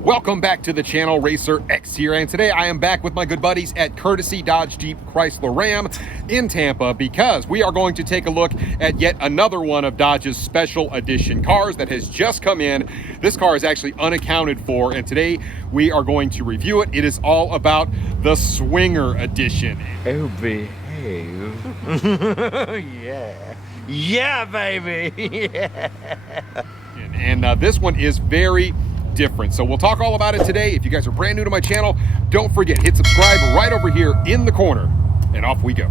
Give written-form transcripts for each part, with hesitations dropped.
Welcome back to the channel. Racer X here, and today I am back with my good buddies at Courtesy Dodge Jeep Chrysler Ram in Tampa because we are going to take a look at yet another one of Dodge's special edition cars that has just come in. This car is actually unaccounted for, and today we are going to review it. It is all about the Swinger Edition. Oh, behave. Yeah, baby. Yeah. And this one is very different. So we'll talk all about it today. If you guys are brand new to my channel, don't forget, hit subscribe right over here in the corner, and off we go.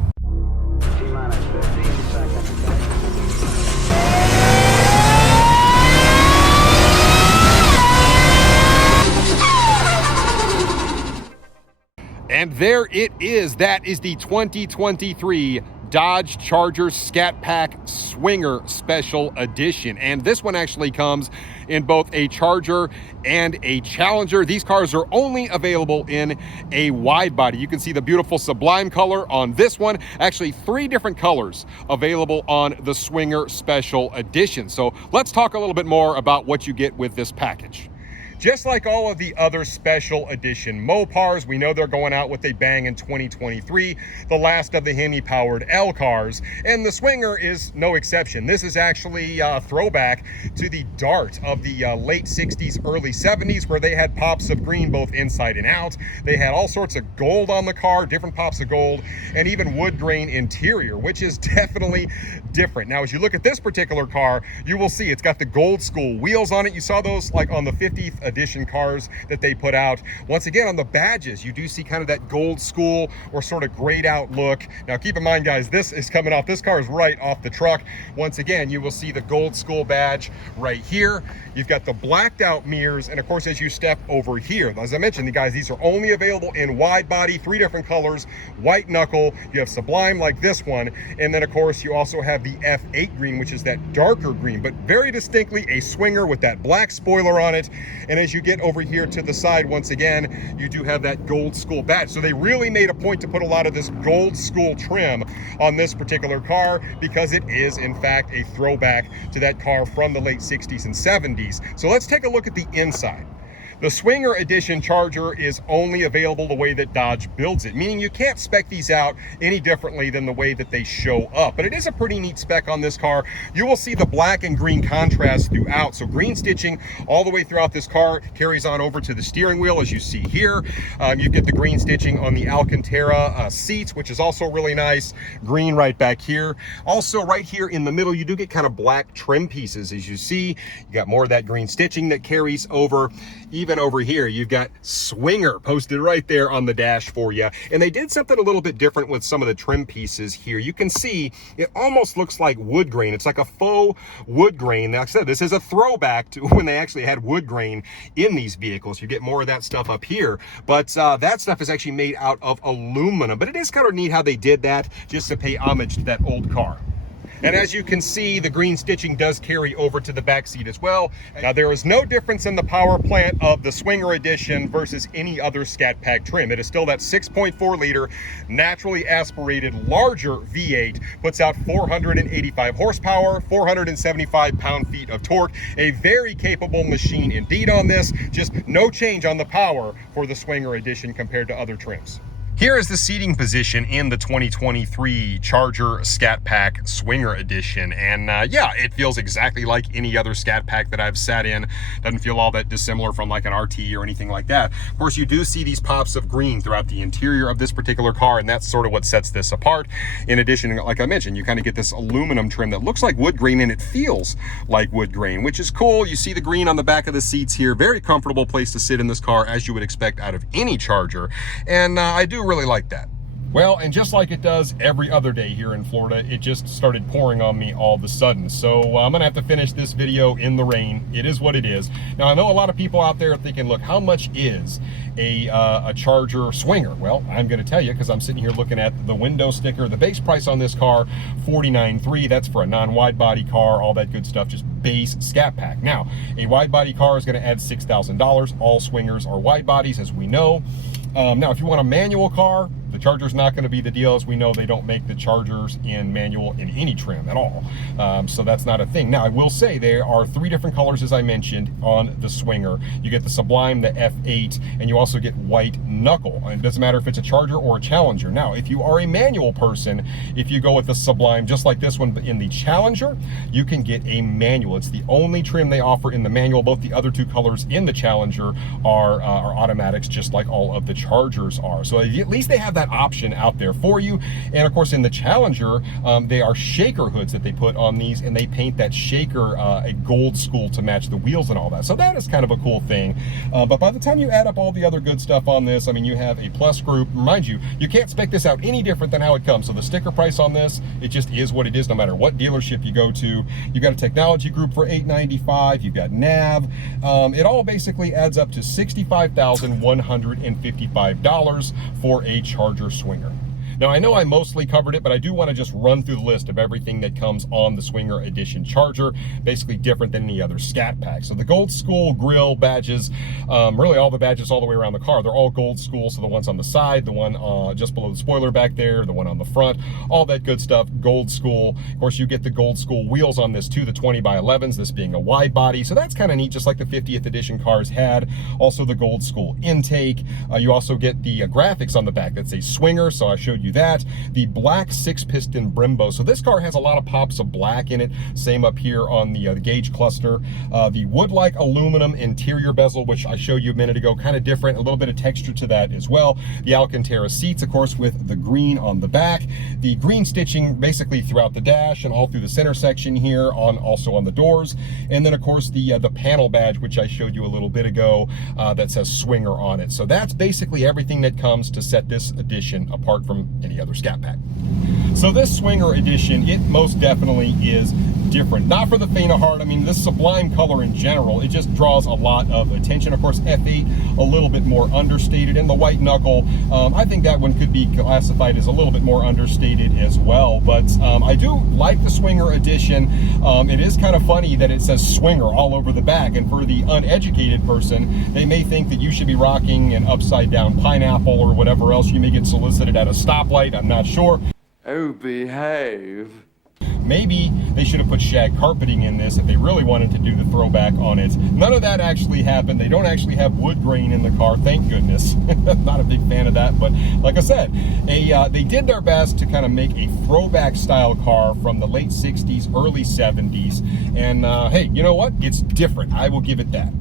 And there it is. That is the 2023 Dodge Charger Scatpack Swinger Special Edition. And this one actually comes in both a Charger and a Challenger. These cars are only available in a wide body. You can see the beautiful Sublime color on this one. Actually, 3 different colors available on the Swinger Special Edition. So let's talk a little bit more about what you get with this package. Just like all of the other special edition Mopars, we know they're going out with a bang in 2023, the last of the Hemi-powered L cars, and the Swinger is no exception. This is actually a throwback to the Dart of the late 60s, early 70s, where they had pops of green both inside and out. They had all sorts of gold on the car, different pops of gold, and even wood grain interior, which is definitely different. Now, as you look at this particular car, you will see it's got the gold school wheels on it. You saw those like on the 50th edition cars that they put out. Once again, on the badges, you do see kind of that gold school or sort of grayed out look. Now, keep in mind, guys, this is coming off, this car is right off the truck. Once again, you will see the gold school badge right here. You've got the blacked out mirrors, and of course, as you step over here, as I mentioned, guys, these are only available in wide body, 3 different colors, white knuckle, you have Sublime like this one, and then of course, you also have the F8 green, which is that darker green, but very distinctly a Swinger with that black spoiler on it. And as you get over here to the side, once again, you do have that gold school badge. So they really made a point to put a lot of this gold school trim on this particular car because it is, in fact, a throwback to that car from the late 60s and 70s. So let's take a look at the inside. The Swinger Edition Charger is only available the way that Dodge builds it, meaning you can't spec these out any differently than the way that they show up. But it is a pretty neat spec on this car. You will see the black and green contrast throughout. So green stitching all the way throughout this car carries on over to the steering wheel, as you see here. You get the green stitching on the Alcantara seats, which is also really nice. Green right back here. Also right here in the middle, you do get kind of black trim pieces, as you see. You got more of that green stitching that carries over. Even over here, you've got Swinger posted right there on the dash for you. And they did something a little bit different with some of the trim pieces here. You can see it almost looks like wood grain. It's like a faux wood grain. Like I said, this is a throwback to when they actually had wood grain in these vehicles. You get more of that stuff up here, but that stuff is actually made out of aluminum. But it is kind of neat how they did that just to pay homage to that old car. And as you can see, the green stitching does carry over to the back seat as well. Now, there is no difference in the power plant of the Swinger Edition versus any other Scatpack trim. It is still that 6.4 liter naturally aspirated larger V8, puts out 485 horsepower, 475 pound-feet of torque. A very capable machine indeed on this. Just no change on the power for the Swinger Edition compared to other trims. Here is the seating position in the 2023 Charger Scatpack Swinger Edition. And yeah, it feels exactly like any other Scatpack that I've sat in. Doesn't feel all that dissimilar from like an RT or anything like that. Of course, you do see these pops of green throughout the interior of this particular car, and that's sort of what sets this apart. In addition, like I mentioned, you kind of get this aluminum trim that looks like wood grain, and it feels like wood grain, which is cool. You see the green on the back of the seats here. Very comfortable place to sit in this car, as you would expect out of any Charger. And I do really like that. Well, and just like it does every other day here in Florida, it just started pouring on me all of a sudden. So I'm gonna have to finish this video in the rain. It is what it is. Now, I know a lot of people out there are thinking, look, how much is a Charger Swinger? Well, I'm gonna tell you, because I'm sitting here looking at the window sticker. The base price on this car, $49,300. That's for a non-wide body car, all that good stuff, just base Scatpack. Now, a wide body car is gonna add $6,000. All Swingers are wide bodies, as we know. Now, if you want a manual car, The Charger's not going to be the deal. As we know, they don't make the Chargers in manual in any trim at all. So that's not a thing. Now, I will say there are 3 different colors, as I mentioned, on the Swinger. You get the Sublime, the F8, and you also get white knuckle. And it doesn't matter if it's a Charger or a Challenger. Now, if you are a manual person, if you go with the Sublime, just like this one, but in the Challenger, you can get a manual. It's the only trim they offer in the manual. Both the other 2 colors in the Challenger are automatics, just like all of the Chargers are. So at least they have that option out there for you. And of course, in the Challenger, they are shaker hoods that they put on these, and they paint that shaker a gold school to match the wheels and all that. So that is kind of a cool thing. But by the time you add up all the other good stuff on this, I mean, you have a plus group. Mind you, you can't spec this out any different than how it comes. So the sticker price on this, it just is what it is, no matter what dealership you go to. You got a technology group for $895. You've got nav. It all basically adds up to $65,155 for a Charger Swinger. Now, I know I mostly covered it, but I do want to just run through the list of everything that comes on the Swinger Edition Charger, basically different than any other Scat Pack. So the Gold School grill badges, really all the badges all the way around the car, they're all Gold School. So the ones on the side, the one just below the spoiler back there, the one on the front, all that good stuff, Gold School. Of course, you get the Gold School wheels on this too, the 20x11s, this being a wide body. So that's kind of neat, just like the 50th edition cars had. Also the Gold School intake. You also get the graphics on the back. That's a Swinger, so I showed you that. The black 6-piston Brembo. So this car has a lot of pops of black in it. Same up here on the gauge cluster. The wood-like aluminum interior bezel, which I showed you a minute ago, kind of different. A little bit of texture to that as well. The Alcantara seats, of course, with the green on the back. The green stitching basically throughout the dash and all through the center section here, also on the doors. And then, of course, the panel badge, which I showed you a little bit ago, that says Swinger on it. So that's basically everything that comes to set this edition apart from any other Scat Pack. So this Swinger Edition, it most definitely is different. Not for the faint of heart. I mean, this Sublime color in general, it just draws a lot of attention. Of course, F8, a little bit more understated. And the white knuckle, I think that one could be classified as a little bit more understated as well. But I do like the Swinger Edition. It is kind of funny that it says Swinger all over the back. And for the uneducated person, they may think that you should be rocking an upside down pineapple or whatever else you may get solicited at a stoplight. I'm not sure. Oh, behave. Maybe they should have put shag carpeting in this if they really wanted to do the throwback on it. None of that actually happened. They don't actually have wood grain in the car, thank goodness. Not a big fan of that, but like I said, they did their best to kind of make a throwback style car from the late 60s, early 70s. And hey, you know what? It's different. I will give it that.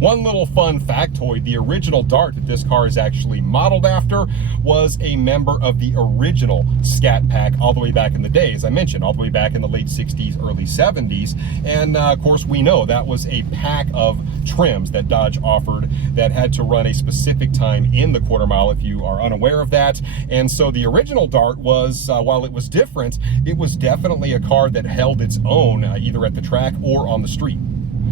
One little fun factoid, the original Dart that this car is actually modeled after was a member of the original Scat Pack all the way back in the day, as I mentioned, all the way back in the late 60s, early 70s. And of course, we know that was a pack of trims that Dodge offered that had to run a specific time in the quarter mile, if you are unaware of that. And so the original Dart was, while it was different, it was definitely a car that held its own, either at the track or on the street.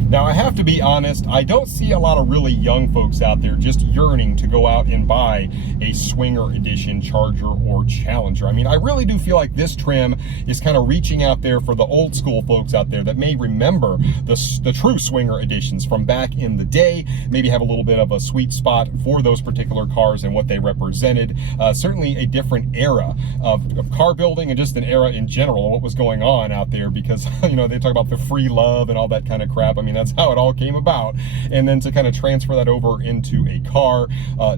Now, I have to be honest, I don't see a lot of really young folks out there just yearning to go out and buy a Swinger Edition Charger or Challenger. I mean, I really do feel like this trim is kind of reaching out there for the old school folks out there that may remember the true Swinger Editions from back in the day, maybe have a little bit of a sweet spot for those particular cars and what they represented. Certainly a different era of car building and just an era in general of what was going on out there, because, you know, they talk about the free love and all that kind of crap. I mean, that's how it all came about. And then to kind of transfer that over into a car,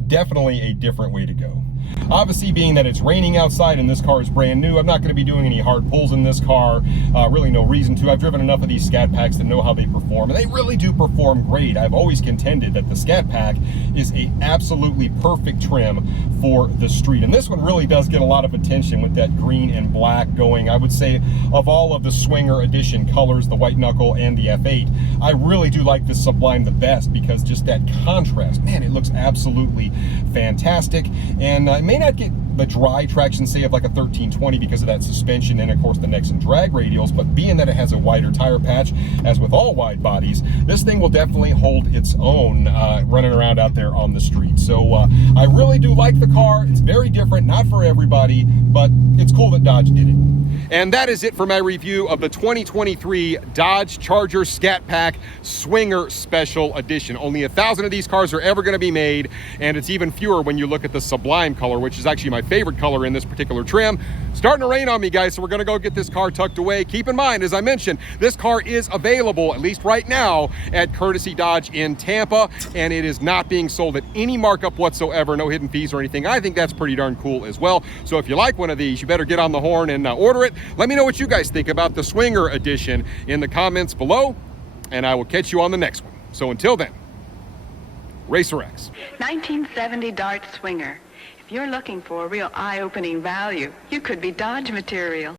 definitely a different way to go. Obviously, being that it's raining outside and this car is brand new, I'm not going to be doing any hard pulls in this car. Really no reason to. I've driven enough of these Scat Packs to know how they perform, and they really do perform great. I've always contended that the Scat Pack is a absolutely perfect trim for the street, and this one really does get a lot of attention with that green and black going. I would say of all of the Swinger Edition colors, the white knuckle and the F8, I really do like the Sublime the best, because just that contrast, man, it looks absolutely fantastic. And it may not get the dry traction, say, of like a 1320 because of that suspension and of course the Nexen drag radials, but being that it has a wider tire patch, as with all wide bodies, this thing will definitely hold its own running around out there on the street. So I really do like the car. It's very different, not for everybody, but it's cool that Dodge did it. And that is it for my review of the 2023 Dodge Charger Scat Pack Swinger Special Edition. Only 1,000 of these cars are ever going to be made, and it's even fewer when you look at the Sublime color, which is actually my favorite color in this particular trim. Starting to rain on me, guys, so we're gonna go get this car tucked away. Keep in mind, as I mentioned, this car is available, at least right now, at Courtesy Dodge in Tampa, and it is not being sold at any markup whatsoever, no hidden fees or anything. I think that's pretty darn cool as well. So if you like one of these, you better get on the horn and order it. Let me know what you guys think about the Swinger Edition in the comments below, and I will catch you on the next one. So until then, Racer X. 1970 Dart Swinger. If you're looking for real eye-opening value, you could be Dodge material.